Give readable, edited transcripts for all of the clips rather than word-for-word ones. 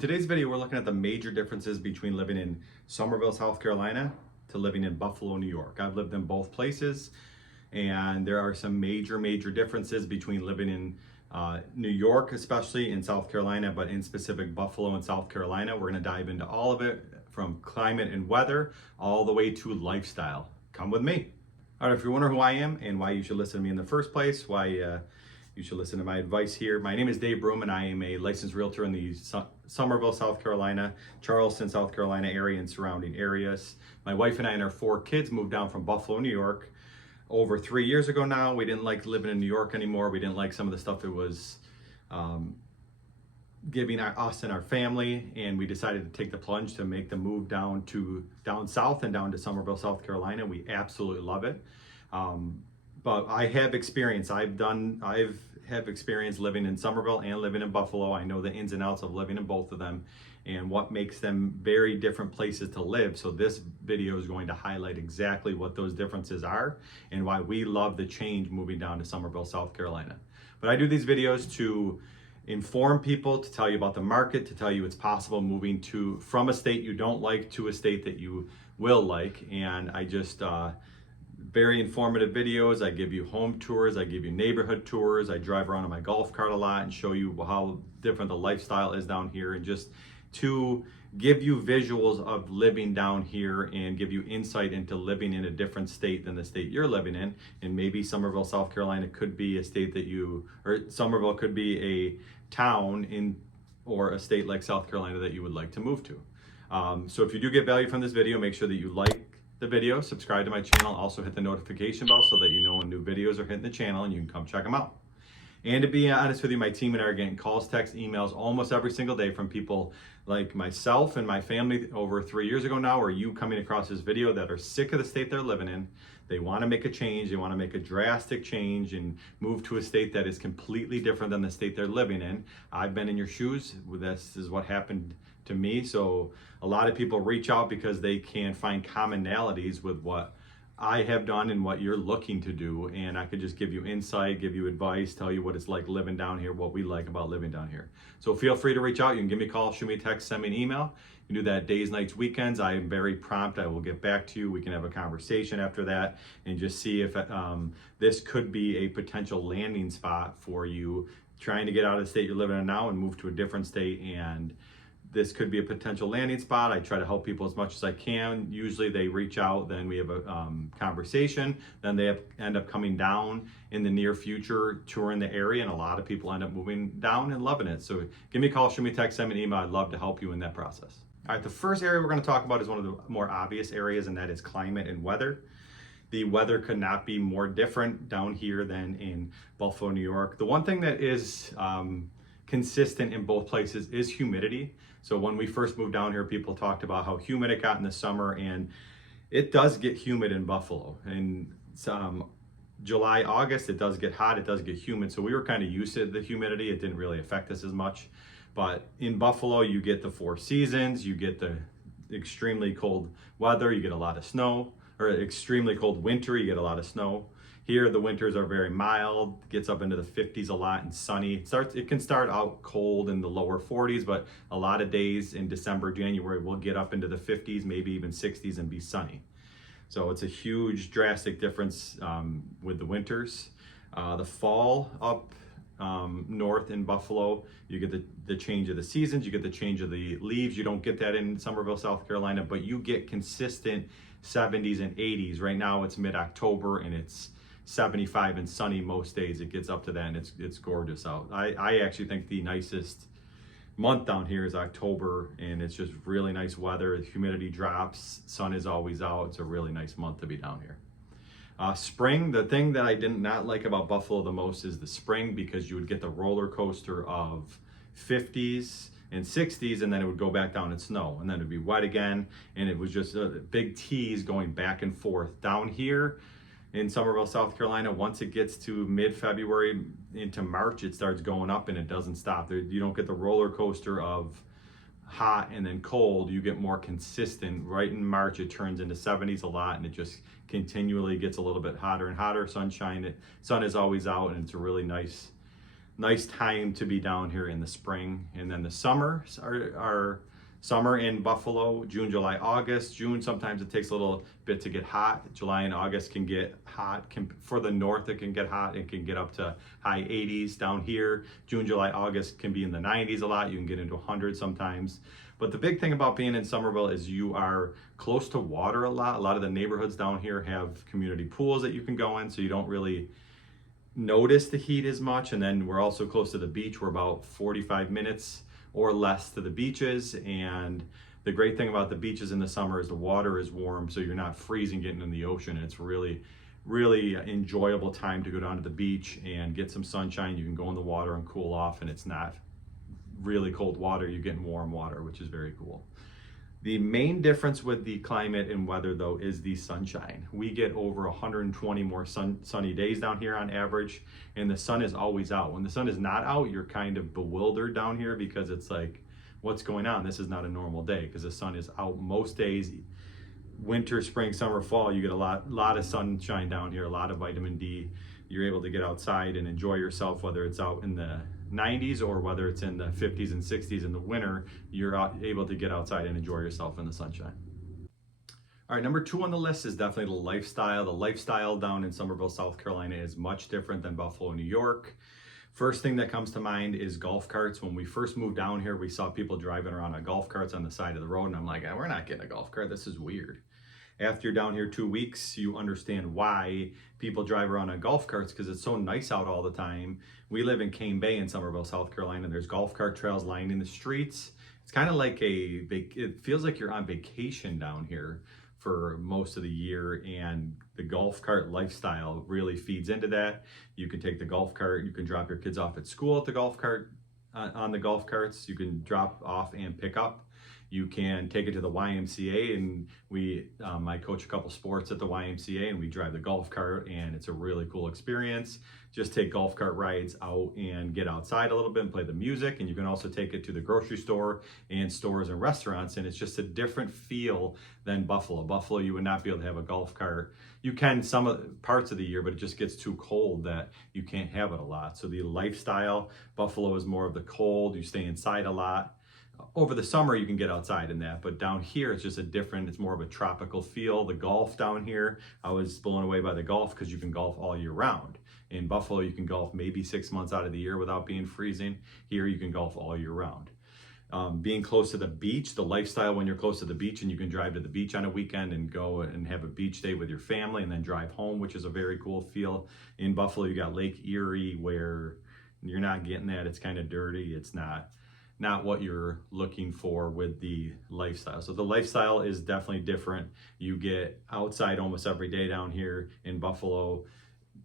today's video, we're looking at the major differences between living in Summerville, South Carolina to living in Buffalo, New York. I've lived in both places, and there are some major differences between living in New York, especially in South Carolina, but in specific Buffalo and South Carolina. We're going to dive into all of it, from climate and weather all the way to lifestyle. Come with me. All right, if you're wondering who I am and why you should listen to me in the first place, why you should listen to my advice here. My name is Dave Broom, and I am a licensed realtor in the Summerville, South Carolina, Charleston, South Carolina area and surrounding areas. My wife and I and our 4 kids moved down from Buffalo, New York over 3 years ago now. We didn't like living in New York anymore. We didn't like some of the stuff that was giving us and our family, and we decided to take the plunge to make the move down south and down to Summerville, South Carolina. We absolutely love it. But I have experience. I have experience living in Summerville and living in Buffalo. I know the ins and outs of living in both of them and what makes them very different places to live. So this video is going to highlight exactly what those differences are and why we love the change moving down to Summerville, South Carolina. But I do these videos to inform people, to tell you about the market, to tell you it's possible moving from a state you don't like to a state that you will like. And I just very informative videos. I give you home tours, I give you neighborhood tours, I drive around in my golf cart a lot and show you how different the lifestyle is down here, and just to give you visuals of living down here and give you insight into living in a different state than the state you're living in. And maybe Summerville, South Carolina could be a state that Summerville could be a town or a state like South Carolina that you would like to move to. So if you do get value from this video, make sure that you like the video, subscribe to my channel, also hit the notification bell so that you know when new videos are hitting the channel and you can come check them out. And to be honest with you, my team and I are getting calls, texts, emails almost every single day from people like myself and my family over 3 years ago now, or you coming across this video, that are sick of the state they're living in. They want to make a change. They want to make a drastic change and move to a state that is completely different than the state they're living in. I've been in your shoes. This is what happened to me. So a lot of people reach out because they can find commonalities with what I have done and what you're looking to do. And I could just give you insight, give you advice, tell you what it's like living down here, what we like about living down here. So feel free to reach out. You can give me a call, shoot me a text, send me an email. You can do that days, nights, weekends. I am very prompt. I will get back to you. We can have a conversation after that and just see if this could be a potential landing spot for you trying to get out of the state you're living in now and move to a different state. And this could be a potential landing spot. I try to help people as much as I can. Usually they reach out, then we have a conversation, then they end up coming down in the near future, touring the area, and a lot of people end up moving down and loving it. So give me a call, shoot me a text, send me an email. I'd love to help you in that process. All right, the first area we're gonna talk about is one of the more obvious areas, and that is climate and weather. The weather could not be more different down here than in Buffalo, New York. The one thing that is consistent in both places is humidity. So when we first moved down here, people talked about how humid it got in the summer, and it does get humid in Buffalo. In July, August, it does get hot, it does get humid. So we were kind of used to the humidity. It didn't really affect us as much. But in Buffalo, you get the 4 seasons, you get the extremely cold weather, you get a lot of snow, or extremely cold winter, you get a lot of snow. Here, the winters are very mild, gets up into the 50s a lot and sunny. It can start out cold in the lower 40s, but a lot of days in December, January, will get up into the 50s, maybe even 60s, and be sunny. So it's a huge, drastic difference with the winters. The fall up north in Buffalo, you get the change of the seasons, you get the change of the leaves. You don't get that in Summerville, South Carolina, but you get consistent 70s and 80s. Right now it's mid-October and it's 75 and sunny most days. It gets up to that and it's gorgeous out. I actually think the nicest month down here is October, and it's just really nice weather. The humidity drops, sun is always out. It's a really nice month to be down here. Spring, the thing that I did not like about Buffalo the most is the spring, because you would get the roller coaster of 50s and 60s, and then it would go back down and snow, and then it'd be wet again, and it was just a big tease going back and forth. Down here in Summerville, South Carolina, once it gets to mid-February into March, it starts going up and it doesn't stop. You don't get the roller coaster of hot and then cold. You get more consistent. Right in March, it turns into 70s a lot, and it just continually gets a little bit hotter and hotter. Sunshine, sun is always out, and it's a really nice nice time to be down here in the spring. And then the summers are summer in Buffalo, June, July, August. June, sometimes it takes a little bit to get hot. July and August can get hot. For the north, it can get hot. It can get up to high 80s. Down here, June, July, August can be in the 90s a lot. You can get into 100 sometimes. But the big thing about being in Summerville is you are close to water a lot. A lot of the neighborhoods down here have community pools that you can go in, so you don't really notice the heat as much. And then we're also close to the beach. We're about 45 minutes or less to the beaches. And the great thing about the beaches in the summer is the water is warm, so you're not freezing getting in the ocean. It's really enjoyable time to go down to the beach and get some sunshine. You can go in the water and cool off, and it's not really cold water. You get warm water, which is very cool. The main difference with the climate and weather, though, is the sunshine. We get over 120 more sunny days down here on average, and the sun is always out. When the sun is not out, you're kind of bewildered down here because it's like, what's going on? This is not a normal day because the sun is out most days. Winter, spring, summer, fall, you get a lot of sunshine down here, a lot of vitamin D. You're able to get outside and enjoy yourself, whether it's out in the 90s or whether it's in the 50s and 60s in the winter. You're able to get outside and enjoy yourself in the sunshine. All right, number 2 on the list is definitely the lifestyle. The lifestyle down in Summerville, South Carolina is much different than Buffalo, New York. First thing that comes to mind is golf carts. When we first moved down here, we saw people driving around on golf carts on the side of the road, and I'm like, we're not getting a golf cart. This is weird. After you're down here 2 weeks, you understand why people drive around on golf carts, because it's so nice out all the time. We live in Cane Bay in Summerville, South Carolina. There's golf cart trails lining the streets. It's kind of like it feels like you're on vacation down here for most of the year, and the golf cart lifestyle really feeds into that. You can take the golf cart, you can drop your kids off at school at the golf cart, on the golf carts. You can drop off and pick up. You can take it to the YMCA, and I coach a couple sports at the YMCA, and we drive the golf cart, and it's a really cool experience. Just take golf cart rides out and get outside a little bit and play the music. And you can also take it to the grocery store and stores and restaurants, and it's just a different feel than Buffalo. Buffalo, you would not be able to have a golf cart. You can some of parts of the year, but it just gets too cold that you can't have it a lot. So the lifestyle, Buffalo is more of the cold. You stay inside a lot. Over the summer, you can get outside in that, but down here, it's just it's more of a tropical feel. The golf down here, I was blown away by the golf because you can golf all year round. In Buffalo, you can golf maybe 6 months out of the year without being freezing. Here, you can golf all year round. Being close to the beach, the lifestyle when you're close to the beach and you can drive to the beach on a weekend and go and have a beach day with your family and then drive home, which is a very cool feel. In Buffalo, you got Lake Erie where you're not getting that. It's kind of dirty. It's not what you're looking for with the lifestyle. So the lifestyle is definitely different. You get outside almost every day down here in Buffalo.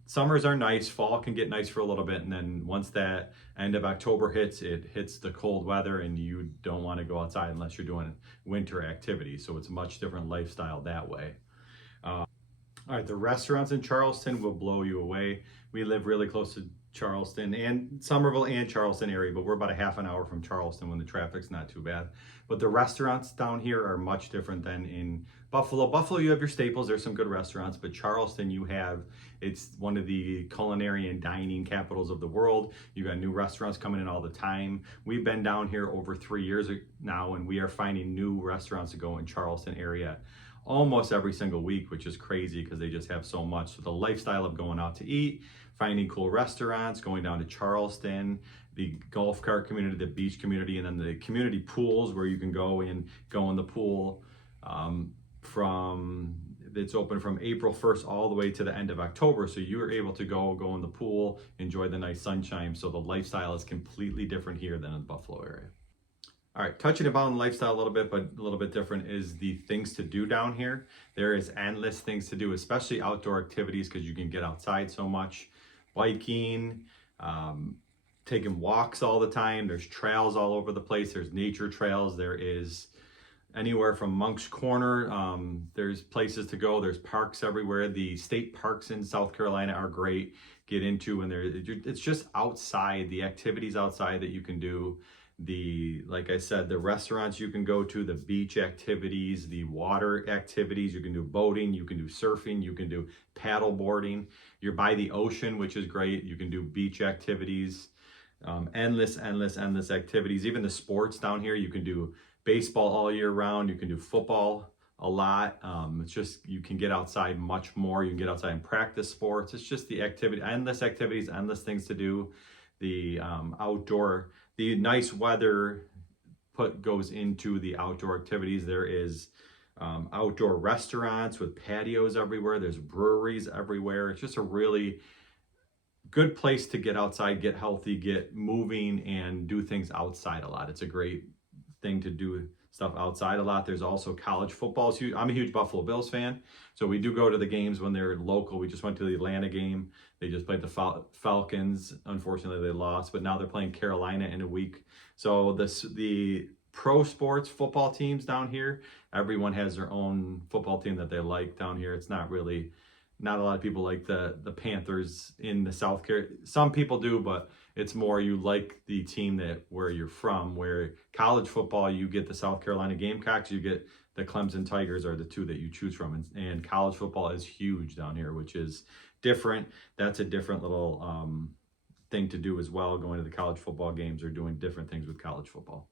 Summers are nice, fall can get nice for a little bit, and then once that end of October hits, it hits the cold weather and you don't want to go outside unless you're doing winter activities. So it's a much different lifestyle that way. All right, the restaurants in Charleston will blow you away. We live really close to Charleston and Summerville and Charleston area, but we're about a half an hour from Charleston when the traffic's not too bad. But the restaurants down here are much different than in Buffalo. Buffalo, you have your staples. There's some good restaurants, but Charleston, it's one of the culinary and dining capitals of the world. You got new restaurants coming in all the time. We've been down here over 3 years now, and we are finding new restaurants to go in Charleston area almost every single week, which is crazy because they just have so much. So the lifestyle of going out to eat, finding cool restaurants, going down to Charleston, the golf cart community, the beach community, and then the community pools where you can go in the pool. It's open from April 1st all the way to the end of October. So you are able to go in the pool, enjoy the nice sunshine. So the lifestyle is completely different here than in the Buffalo area. All right, touching upon lifestyle a little bit, but a little bit different is the things to do down here. There is endless things to do, especially outdoor activities, because you can get outside so much. Biking, taking walks all the time. There's trails all over the place. There's nature trails. There is anywhere from Monk's Corner. There's places to go. There's parks everywhere. The state parks in South Carolina are great. Get into, and it's just outside, the activities outside that you can do. Like I said, the restaurants you can go to, the beach activities, the water activities. You can do boating, you can do surfing, you can do paddle boarding. You're by the ocean, which is great. You can do beach activities. Endless activities. Even the sports down here, you can do baseball all year round. You can do football a lot. It's just, you can get outside much more. You can get outside and practice sports. It's just the activity, endless activities, endless things to do. The outdoor, the nice weather goes into the outdoor activities. There is outdoor restaurants with patios everywhere. There's breweries everywhere. It's just a really good place to get outside, get healthy, get moving, and do things outside a lot. It's a great thing to do stuff outside a lot. There's also college football. It's huge. I'm a huge Buffalo Bills fan, so we do go to the games when they're local. We just went to the Atlanta game. They just played the Falcons. Unfortunately, they lost, but now they're playing Carolina in a week. So the pro sports football teams down here, everyone has their own football team that they like down here. It's not a lot of people like the Panthers in the South Carolina. Some people do, but it's more you like the team where you're from. Where college football, you get the South Carolina Gamecocks, you get the Clemson Tigers are the two that you choose from. And college football is huge down here, which is different. That's a different little thing to do as well, going to the college football games or doing different things with college football.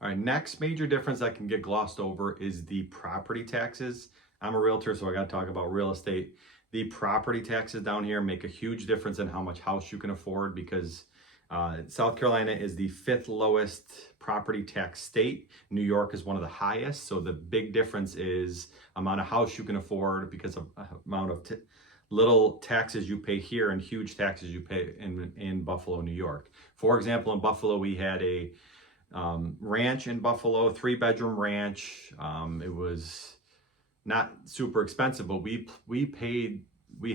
All right, next major difference that can get glossed over is the property taxes. I'm a realtor, so I got to talk about real estate. The property taxes down here make a huge difference in how much house you can afford, because South Carolina is the 5th lowest property tax state. New York is one of the highest. So the big difference is amount of house you can afford, because of amount of little taxes you pay here and huge taxes you pay in Buffalo, New York. For example, in Buffalo, we had a ranch in Buffalo, 3-bedroom ranch. It was not super expensive, but we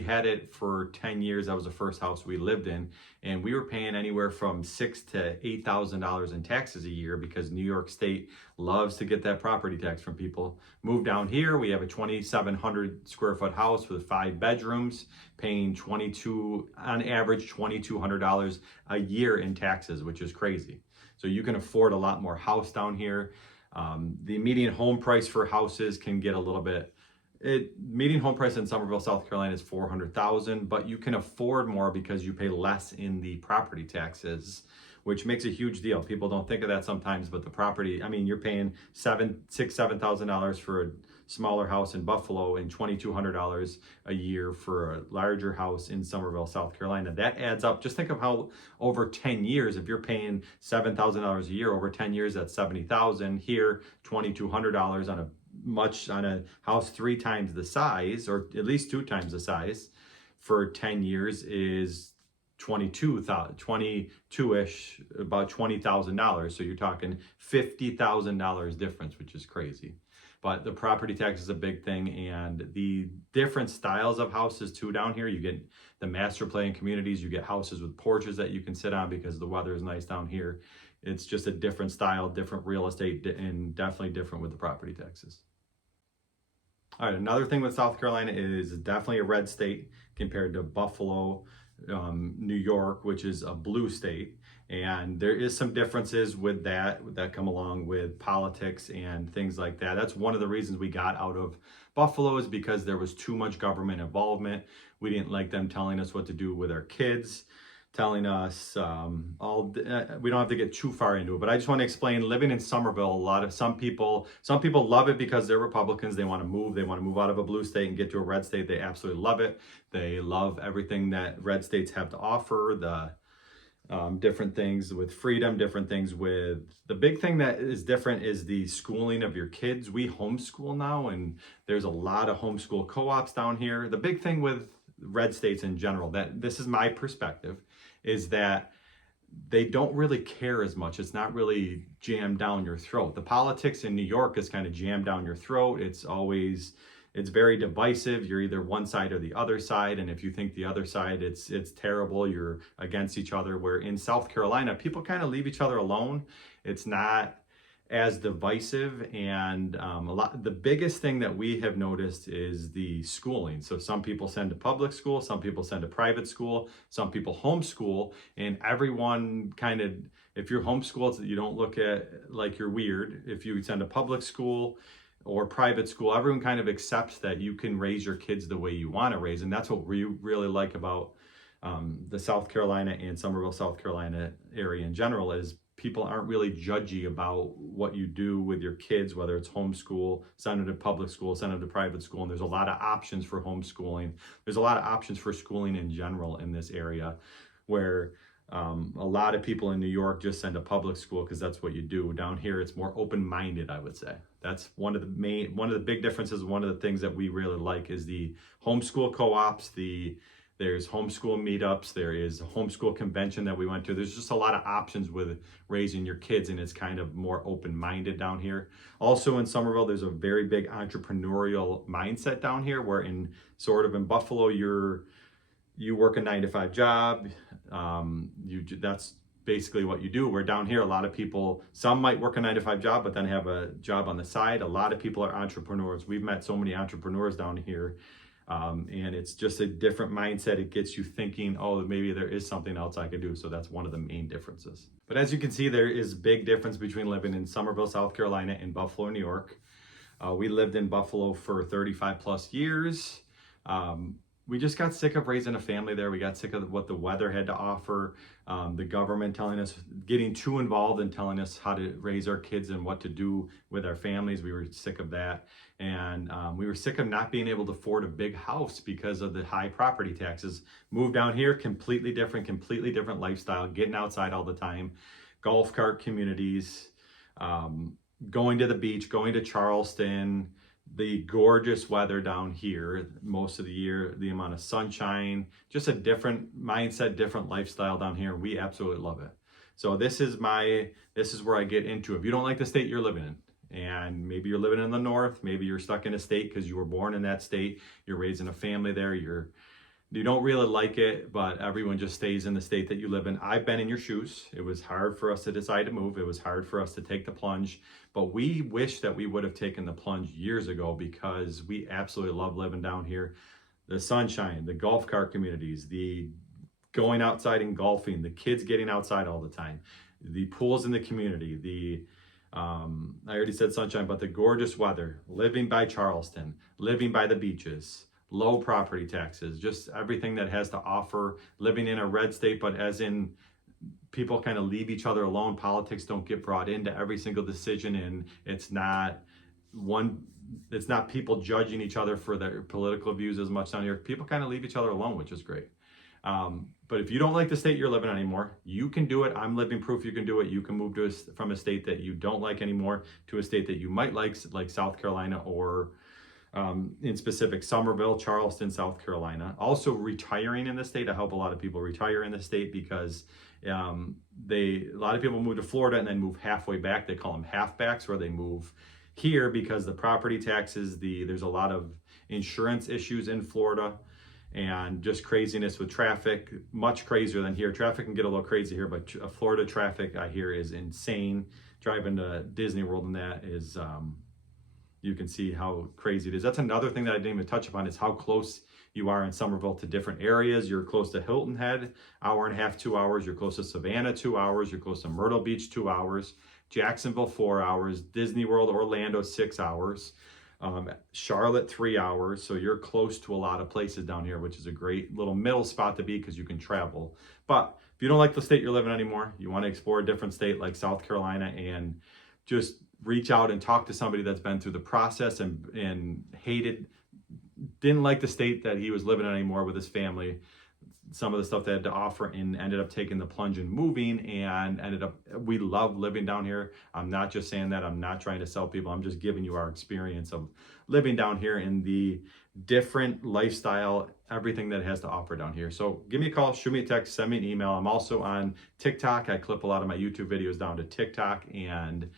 had it for 10 years. That was the first house we lived in, and we were paying anywhere from $6,000 to $8,000 in taxes a year, because New York State loves to get that property tax from people. Moved down here, we have a 2,700 square foot house with 5 bedrooms, paying on average $2,200 a year in taxes, which is crazy. So you can afford a lot more house down here. The median home price for houses can get a little bit. Median home price in Summerville, South Carolina is $400,000, but you can afford more because you pay less in the property taxes, which makes a huge deal. People don't think of that sometimes, but the property, I mean, you're paying $7,000 for a smaller house in Buffalo and $2,200 a year for a larger house in Summerville, South Carolina. That adds up. Just think of how over 10 years, if you're paying $7,000 a year, over 10 years, that's $70,000. Here, $2,200 on a house 3 times the size, or at least 2 times the size, for 10 years is 22-ish, about $20,000. So you're talking $50,000 difference, which is crazy. But the property tax is a big thing, and the different styles of houses too down here. You get the master plan communities, you get houses with porches that you can sit on because the weather is nice down here. It's just a different style, different real estate, and definitely different with the property taxes. All right, another thing with South Carolina is definitely a red state compared to Buffalo, New York, which is a blue state. And there is some differences with that come along with politics and things like that. That's one of the reasons we got out of Buffalo, is because there was too much government involvement. We didn't like them telling us what to do with our kids, telling us we don't have to get too far into it, but I just want to explain living in Summerville. Some people love it because they're Republicans. They want to move out of a blue state and get to a red state. They absolutely love it. They love everything that red states have to offer, the different things with freedom, different things with, the big thing that is different is the schooling of your kids. We homeschool now, and there's a lot of homeschool co-ops down here. The big thing with red states in general, that this is my perspective, is that they don't really care as much. It's not really jammed down your throat. The politics in New York is kind of jammed down your throat. It's very divisive. You're either one side or the other side, and if you think the other side, it's terrible, you're against each other. Where in South Carolina, people kind of leave each other alone. It's not as divisive, and the biggest thing that we have noticed is the schooling. So some people send to public school, some people send to private school, some people homeschool, and everyone kind of, if you're homeschooled, you don't look at like you're weird. If you send to public school or private school, everyone kind of accepts that you can raise your kids the way you want to raise. And that's what we really like about the South Carolina and Summerville, South Carolina area in general is people aren't really judgy about what you do with your kids, whether it's homeschool, send them to public school, send them to private school. And there's a lot of options for homeschooling. There's a lot of options for schooling in general in this area, where a lot of people in New York just send to public school because that's what you do. Down here, it's more open-minded, I would say. That's one of the big differences. One of the things that we really like is the homeschool co-ops, there's homeschool meetups, there is a homeschool convention that we went to. There's just a lot of options with raising your kids, and it's kind of more open-minded down here. Also in Summerville, there's a very big entrepreneurial mindset down here, where in Buffalo, you work a 9-to-5 job. That's basically what you do. Where down here, a lot of people, some might work a 9-to-5 job, but then have a job on the side. A lot of people are entrepreneurs. We've met so many entrepreneurs down here. And it's just a different mindset. It gets you thinking, oh, maybe there is something else I could do. So that's one of the main differences. But as you can see, there is big difference between living in Summerville, South Carolina and Buffalo, New York. We lived in Buffalo for 35 plus years. We just got sick of raising a family there. We got sick of what the weather had to offer. The government telling us, getting too involved and telling us how to raise our kids and what to do with our families. We were sick of that. And we were sick of not being able to afford a big house because of the high property taxes. Moved down here, completely different lifestyle, getting outside all the time, golf cart communities, going to the beach, going to Charleston, the gorgeous weather down here most of the year, the amount of sunshine, just a different mindset, different lifestyle down here. We absolutely love it. So this is where I get into. If you don't like the state you're living in, and maybe you're living in the north, maybe you're stuck in a state because you were born in that state, you're raising a family there, you don't really like it, but everyone just stays in the state that you live in. I've been in your shoes. It was hard for us to decide to move. It was hard for us to take the plunge, but we wish that we would have taken the plunge years ago, because we absolutely love living down here. The sunshine, the golf cart communities, the going outside and golfing, the kids getting outside all the time, the pools in the community, I already said sunshine, but the gorgeous weather, living by Charleston, living by the beaches, low property taxes, just everything that has to offer, living in a red state, but as in people kind of leave each other alone. Politics don't get brought into every single decision, and it's not people judging each other for their political views as much down here. People kind of leave each other alone, which is great. But if you don't like the state you're living in anymore, you can do it. I'm living proof you can do it. You can move from a state that you don't like anymore to a state that you might like South Carolina, or in specific, Summerville, Charleston, South Carolina. Also retiring in the state. I help a lot of people retire in the state because a lot of people move to Florida and then move halfway back. They call them halfbacks, where they move here because the property taxes, there's a lot of insurance issues in Florida, and just craziness with traffic, much crazier than here. Traffic can get a little crazy here, but Florida traffic, I hear, is insane. Driving to Disney World and that is, you can see how crazy it is. That's another thing that I didn't even touch upon, is how close you are in Summerville to different areas. You're close to Hilton Head, hour and a half, 2 hours. You're close to Savannah, 2 hours. You're close to Myrtle Beach, 2 hours. Jacksonville, 4 hours. Disney World, Orlando, 6 hours. Charlotte, 3 hours. So you're close to a lot of places down here, which is a great little middle spot to be because you can travel. But if you don't like the state you're living anymore, you want to explore a different state like South Carolina, and just reach out and talk to somebody that's been through the process and didn't like the state that he was living in anymore with his family, some of the stuff they had to offer, and ended up taking the plunge and moving, and we love living down here. I'm not just saying that. I'm not trying to sell people. I'm just giving you our experience of living down here in the different lifestyle, everything that it has to offer down here. So give me a call, shoot me a text, send me an email. I'm also on TikTok. I clip a lot of my YouTube videos down to TikTok and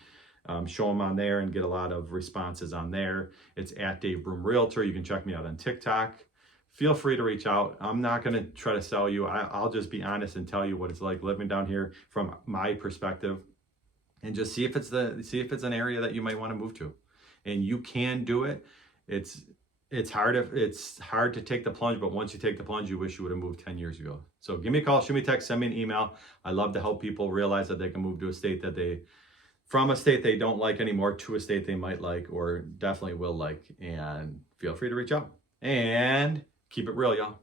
show them on there and get a lot of responses on there. It's at Dave Broom Realtor. You can check me out on TikTok. Feel free to reach out. I'm not going to try to sell you. I'll just be honest and tell you what it's like living down here from my perspective, and just see if it's an area that you might want to move to. And you can do it. It's hard to take the plunge, but once you take the plunge, you wish you would have moved 10 years ago. So give me a call, shoot me a text, send me an email. I love to help people realize that they can move to a state from a state they don't like anymore to a state they might like, or definitely will like. And feel free to reach out and keep it real, y'all.